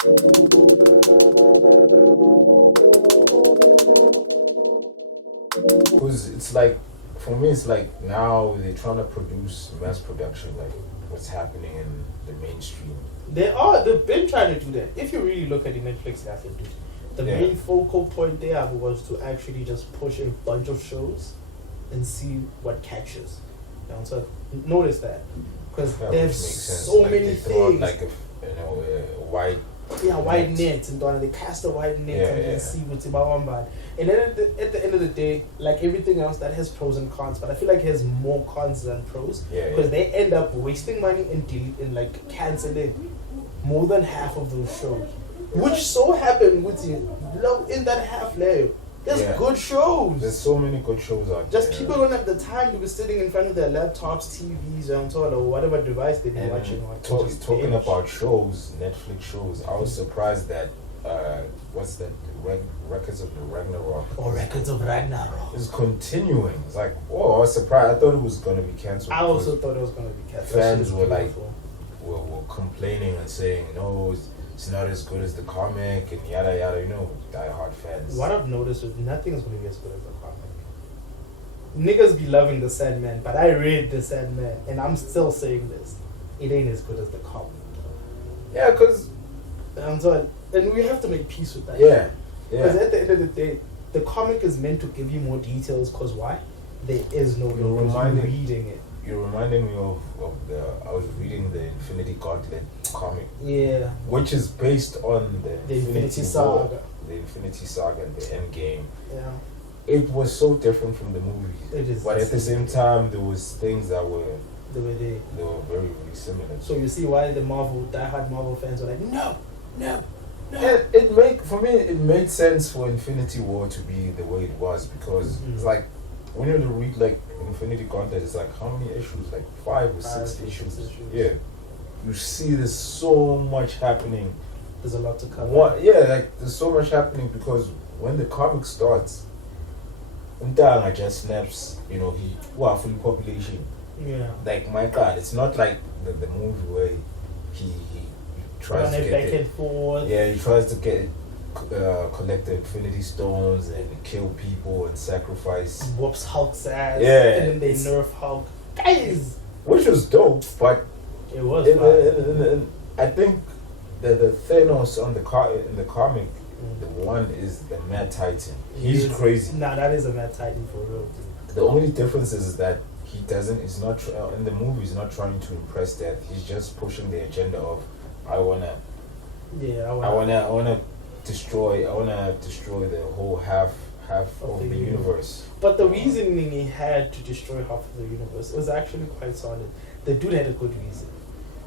Because it's like, for me, it's like now they're trying to produce mass production, like what's happening in the mainstream. They've been trying to do that. If you really look at the Netflix stuff they do, the main focal point there was to actually just push a bunch of shows and see what catches. You know, so notice that. Because there's so like many things. Like a wide white net and they cast a white net and then see what's about one. And then at the end of the day, like everything else, that has pros and cons, but I feel like it has more cons than pros because they end up wasting money and like canceling more than half of those shows, which so happened with you in that half layer. There's good shows. There's so many good shows out there. Just people don't have the time to be sitting in front of their laptops, TVs, or whatever device they've been watching. Talking about shows, Netflix shows, I was surprised that what's that? Records of the Ragnarok. Records of Ragnarok. It's continuing. It's like, I was surprised. I thought it was gonna be cancelled. I also thought it was gonna be cancelled. Fans were like, were complaining and saying, no, it's not as good as the comic and yada yada. You know, diehard fans. What I've noticed is nothing is gonna be as good as the comic. Niggas be loving the Sandman, but I read the Sandman, and I'm still saying this: it ain't as good as the comic. Yeah, cause and we have to make peace with that. Yeah. Because at the end of the day, the comic is meant to give you more details. Cause why? There is no reading it. You reminded me of I was reading the Infinity Gauntlet comic. Yeah. Which is based on the Infinity Saga. The Infinity Saga and the End Game. Yeah. It was so different from the movies. It is. But at the same time, there was things that were they were very, very similar. So you see why the diehard Marvel fans were like, no. It made sense for Infinity War to be the way it was because it's like when you read like Infinity Gauntlet, it's like how many issues? Like 5 or 6 issues. Yeah. You see there's so much happening. There's a lot to cover. There's so much happening because when the comic starts, Untanga just snaps, he full population. Yeah. Like my God, it's not like the movie where he tries to get back and forth. Yeah, he tries to get collect the Infinity Stones and kill people and sacrifice. Whoops Hulk's ass. Yeah, and then they nerf Hulk. Guys, which was dope, but it was. I think the Thanos in the comic, the one is the Mad Titan. He's crazy. Nah, that is a Mad Titan for real, dude. The only difference is that he doesn't. He's not in the movie. He's not trying to impress Death. He's just pushing the agenda of I wanna destroy the whole half of the universe. But the reasoning he had to destroy half of the universe was actually quite solid. The dude had a good reason.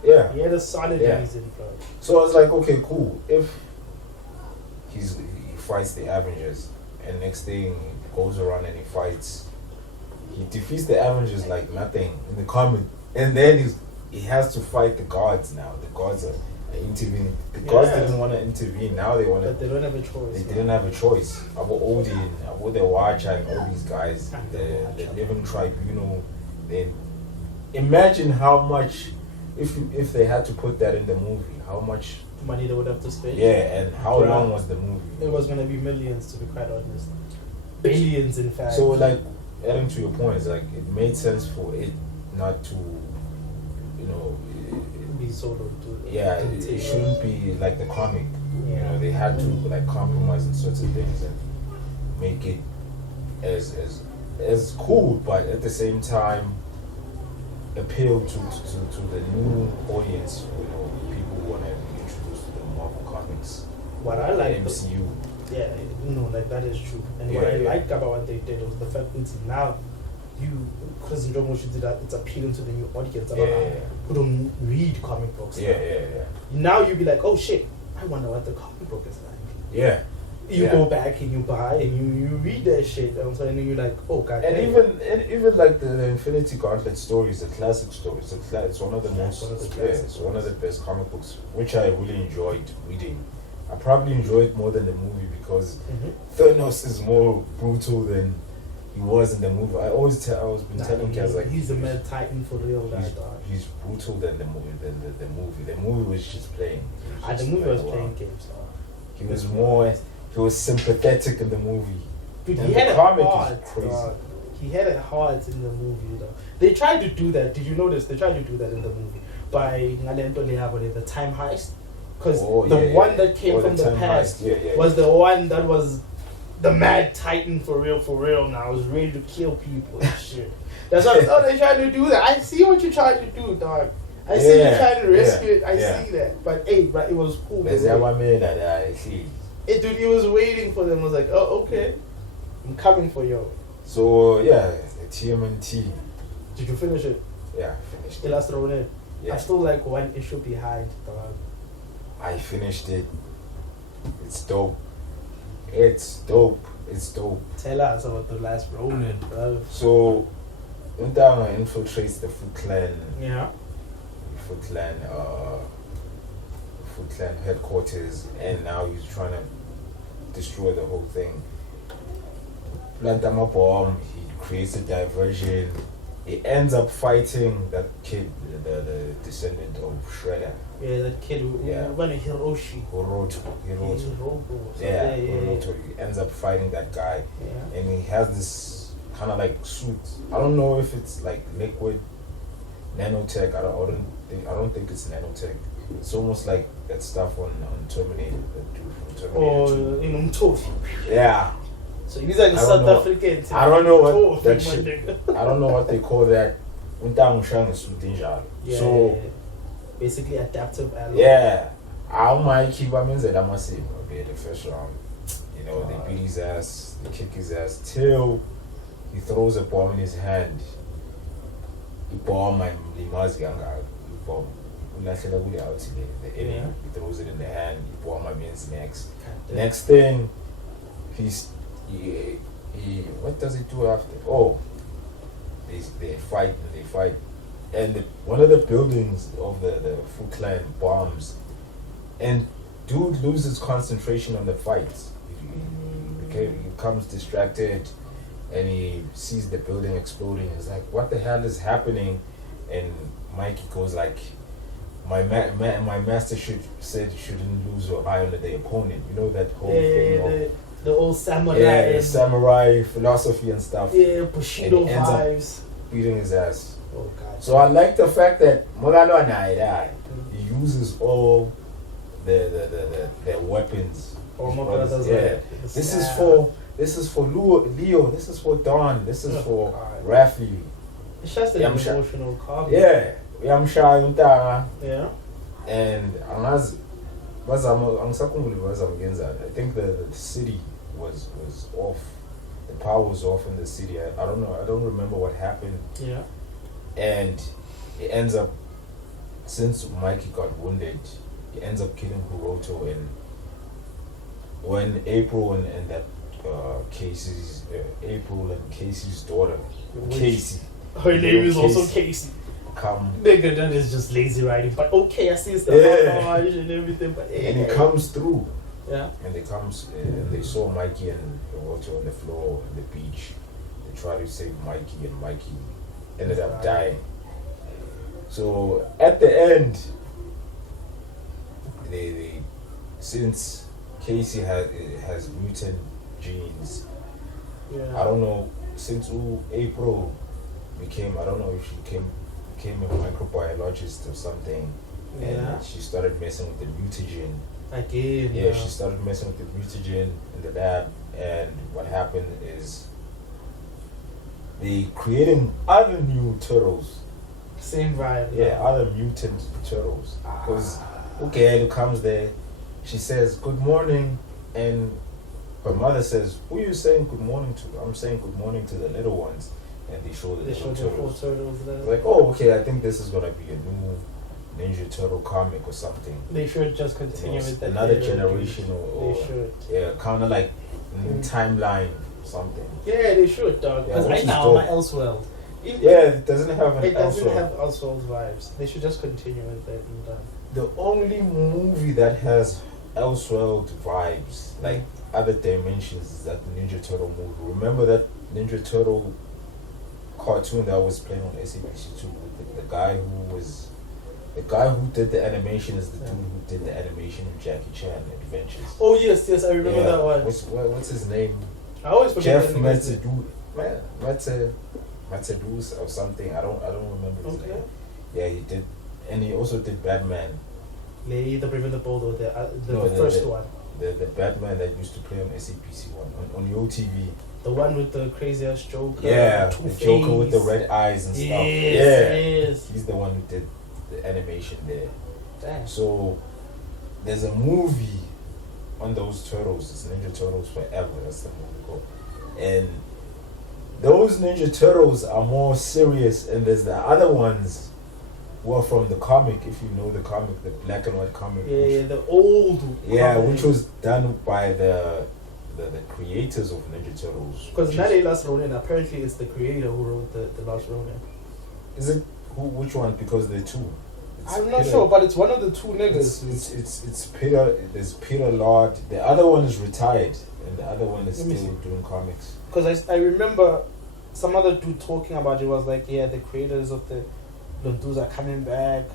Yeah. He had a solid reason, bro. So I was like, okay, cool. If he fights the Avengers and next thing he goes around and he defeats the Avengers like nothing in the comic, and then he has to fight the gods now. The gods are intervening. The gods didn't want to intervene. Now they want to. But they don't have a choice. They didn't have a choice. About Odin, about the Watcher, and all these guys, the Living Tribunal. Then imagine how much, if they had to put that in the movie, how much money they would have to spend. Yeah, and how long was the movie? It was going to be millions, to be quite honest. Billions, in fact. So, like, adding to your point, it's like it made sense for it not to, be solo. It shouldn't be like the comic. Yeah. They had to like compromise on certain things and make it as cool, but at the same time appeal to the new audience. People who want to be introduced to the Marvel comics. What I like the MCU. That is true. And what I liked about what they did was the fact that now because it's appealing to the new audience who don't read comic books. Now you be like, oh shit, I wonder what the comic book is like. Yeah. You go back and you buy and you read that shit, and then you're like, oh god. And even like the Infinity Gauntlet story is a classic story. It's one of the it's one of the best comic books, which I really enjoyed reading. I probably enjoyed it more than the movie because Thanos is more brutal than he was in the movie. I was telling kids like he's a mad titan for real. He's brutal than the movie. The movie. The movie was just playing. The movie was playing games. He was more. He was sympathetic in the movie. Dude, he had it hard. He had it hard in the movie though. They tried to do that. Did you notice? They tried to do that in the movie by the time heist. Because the one that came from the past was the one that was the mad titan for real now. Was ready to kill people and shit. That's what I thought they tried to do that. I see what you're trying to do, dog. I see you trying to rescue it. I see that. But hey, but it was cool. Dude, he was waiting for them. I was like, oh, okay. I'm coming for you. So, yeah, TMNT. Did you finish it? Yeah, I finished it. Last thrown in. Yeah. I'm still like one issue behind, dog. I finished it. It's dope. It's dope. Tell us about the last Ronin, bro. So, Untanga infiltrates the Foot Clan. Yeah. Foot Clan headquarters, and now he's trying to destroy the whole thing. Plant a bomb. He creates a diversion. He ends up fighting that kid, the descendant of Shredder. Yeah, that kid. Hiroshi. Hiroto. Yeah. He ends up fighting that guy, and he has this kind of like suit. I don't know if it's like liquid nanotech. I don't think it's nanotech. It's almost like that stuff on Terminator. Yeah. So he's like South African. I don't know what that shit. I don't know what they call that. Yeah, so basically adaptive alloy. Yeah. How my keep I mean that I must say be the first round. You know, they beat his ass, they kick his ass till he throws a bomb in his hand. He bomb my limas ganga. Bomb. The enemy. He throws it in the hand, he bomb my man's next. Next thing he what does he do after? Oh, they fight, and one of the buildings of the Foot Clan bombs, and dude loses concentration on the fights. He becomes distracted, and he sees the building exploding. He's like, "What the hell is happening?" And Mikey goes like, "My master said you shouldn't lose your eye on the opponent." You know that whole thing of the old samurai. Yeah, the samurai philosophy and stuff. Yeah, Bushido vibes. Beating his ass. Oh God. So I like the fact that Mogalo Naidai, he uses all the weapons. Oh my brothers. Yeah. This is for Leo, this is for Don, this is for Rafi. It's just an emotional copy. Yeah. Yeah. And I think the city was off. The power was off in the city. I don't know. I don't remember what happened. Yeah. And it ends up, since Mikey got wounded, he ends up killing Hiroto. And when April and that April and Casey's daughter, Casey. Her name is also Casey. Nigga, that is just lazy writing, but okay, I see it's the homage and everything, but and it comes through. Yeah. And they saw Mikey and Hiroto on the floor on the beach. They tried to save Mikey, and Mikey ended up dying. So at the end, they since Casey has mutant genes. Yeah. I don't know, since April became, I don't know if she became a microbiologist or something, and she started messing with the mutagen. Again. Yeah, she started messing with the mutagen in the lab, and what happened is they creating other new turtles. Same vibe. Yeah, other mutant turtles. Because Ukeelu comes there, she says good morning, and her mother says, "Who are you saying good morning to?" "I'm saying good morning to the little ones." And they show the little turtles. It's like, oh, okay, I think this is gonna be a new Ninja Turtle comic or something. They should just continue with that. Another generation or they should. Yeah, kind of like new timeline or something. Yeah, they should, dog. Because right now, my Elseworld. It doesn't have an It doesn't have Elseworld vibes. They should just continue with that and done. The only movie that has Elseworld vibes, like other dimensions. Is that the Ninja Turtle movie? Remember that Ninja Turtle cartoon that was playing on SABC2 with the guy who was. The guy who did the animation is the dude who did the animation of Jackie Chan Adventures. Oh yes, I remember that one. What's his name? I always forget. Jeff Matadus or something. I don't remember his name. Yeah, he did, and he also did Batman. The Brave and the Bold, or the first one. The Batman that used to play on SAPC1 on the OTV. The one with the crazy ass Joker. Yeah, the Joker with the red eyes and stuff. Yes. He's the one who did the animation there. Damn. So there's a movie on those turtles. It's Ninja Turtles Forever. That's the movie called. And those Ninja Turtles are more serious, and there's the other ones who are from the comic. If you know the comic, the black and white comic. Yeah, the old. Yeah, which was done by the creators of Ninja Turtles. Because not Last Ronin. Apparently, it's the creator who wrote the Last Ronin. Is it which one? Because they're two. I'm not sure, but it's one of the two niggas. It's Peter. There's Peter Lord. The other one is retired, and the other one is still doing comics. Because I remember some other dude talking about it. Was like, yeah, the creators of the dudes are coming back,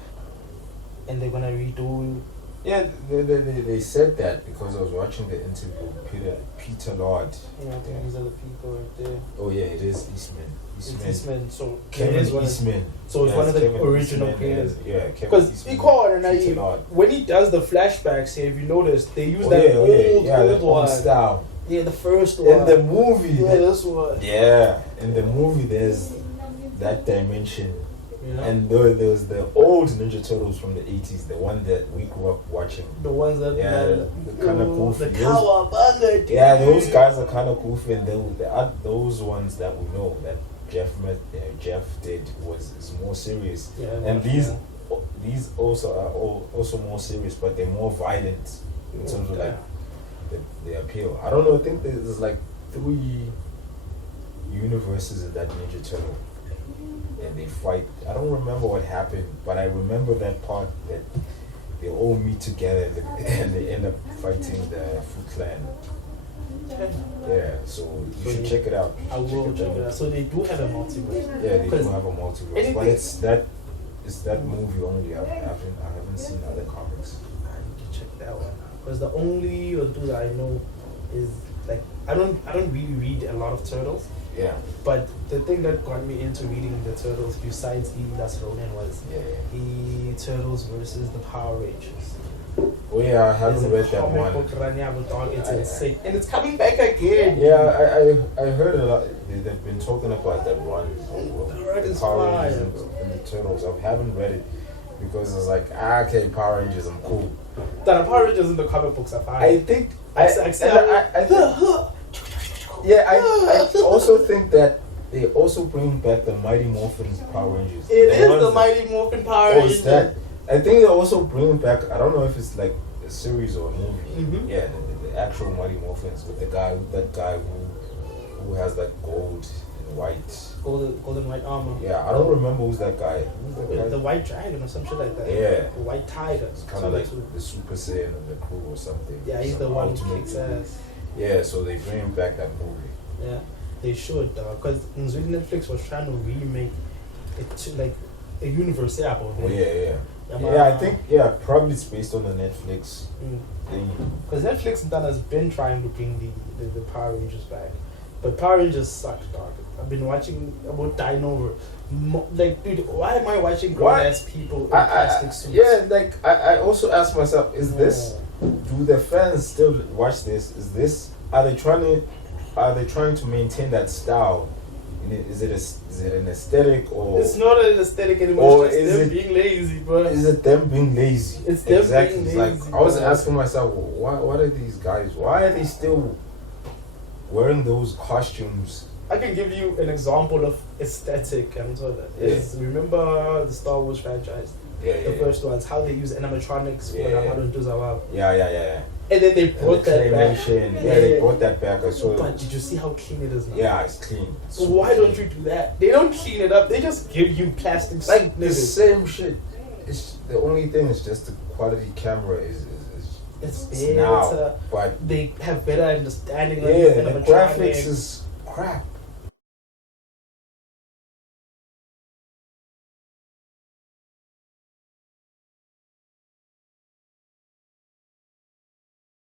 and they're gonna redo. Yeah, they said that because I was watching the interview with Peter Lord. Yeah, I think these are the people right there. Oh yeah, it is Eastman. It's Eastman, so Kevin Eastman. So it's one of the Kevin original Eastman creators. Yeah, because when he does the flashbacks here, if you notice, they use old one style. Yeah, the first one. In the movie. Yeah, this one. Yeah, in the movie, there's that dimension. Yeah. And there was the old Ninja Turtles from the 80s, the one that we grew up watching. The ones that the kind of goofy. The cowabunga. Yeah, those guys are kind of goofy, and those ones that we know that Jeff did is more serious. Yeah, and these also are also more serious, but they're more violent in terms of like the appeal. I don't know. I think there's like 3 universes in that Ninja Turtle. And they fight. I don't remember what happened, but I remember that part that they all meet together and they end up fighting the Foot Clan. Yeah, so you should check it out. I will check it out. So they do have a multiverse. Yeah, they do have a multiverse, but it's that movie only. I haven't seen other comics. I need to check that one out because the only dude I know is like I don't really read a lot of Turtles. Yeah. But the thing that got me into reading the Turtles, besides the Last Ronin, was the Turtles versus the Power Rangers. Oh yeah, I haven't read that one. It's insane, and it's coming back again. Yeah, I heard a lot. They've been talking about that run. The Power Rangers and the Turtles. I haven't read it because it's like okay, Power Rangers, I'm cool. The Power Rangers in the comic books are fine. I think. Yeah, I also think that they also bring back the Mighty Morphin Power Rangers. It is the Mighty Morphin Power Rangers. That? I think they also bring back, I don't know if it's like a series or a movie. Mm-hmm. Yeah, the actual Mighty Morphins with that guy who has that gold and white. Golden white armor. Yeah, I don't remember who's that guy. The White Dragon or some shit like that. Yeah. The White Tiger. It's kind of like the Super Saiyan of the crew or something. Yeah, he's the one who kicks ass. Yeah, so they bring back that movie. Yeah, they should, because Netflix was trying to remake it to like a universe. I think probably it's based on the Netflix thing. Because Netflix has been trying to bring the Power Rangers back, but Power Rangers suck, dog. I've been watching about dying over. Like, dude, why am I watching grown-ass people in plastic suits? Yeah, like I also ask myself, do the fans still watch this? Are they trying to maintain that style? Is it an aesthetic or? It's not an aesthetic anymore. Or it's them being lazy, bro. Is it them being lazy? It's them being lazy. Like I was asking myself, what are these guys? Why are they still wearing those costumes? I can give you an example of aesthetic. Remember the Star Wars franchise? The first ones, how they use animatronics for Ramadan. Yeah. And then they brought that back. They brought that back. But did you see how clean it is now? Yeah, it's clean. So why don't you do that? They don't clean it up. They just give you plastic. Like the same shit. It's the only thing is just the quality camera is It's better, now, but they have better understanding. Yeah, the graphics is crap.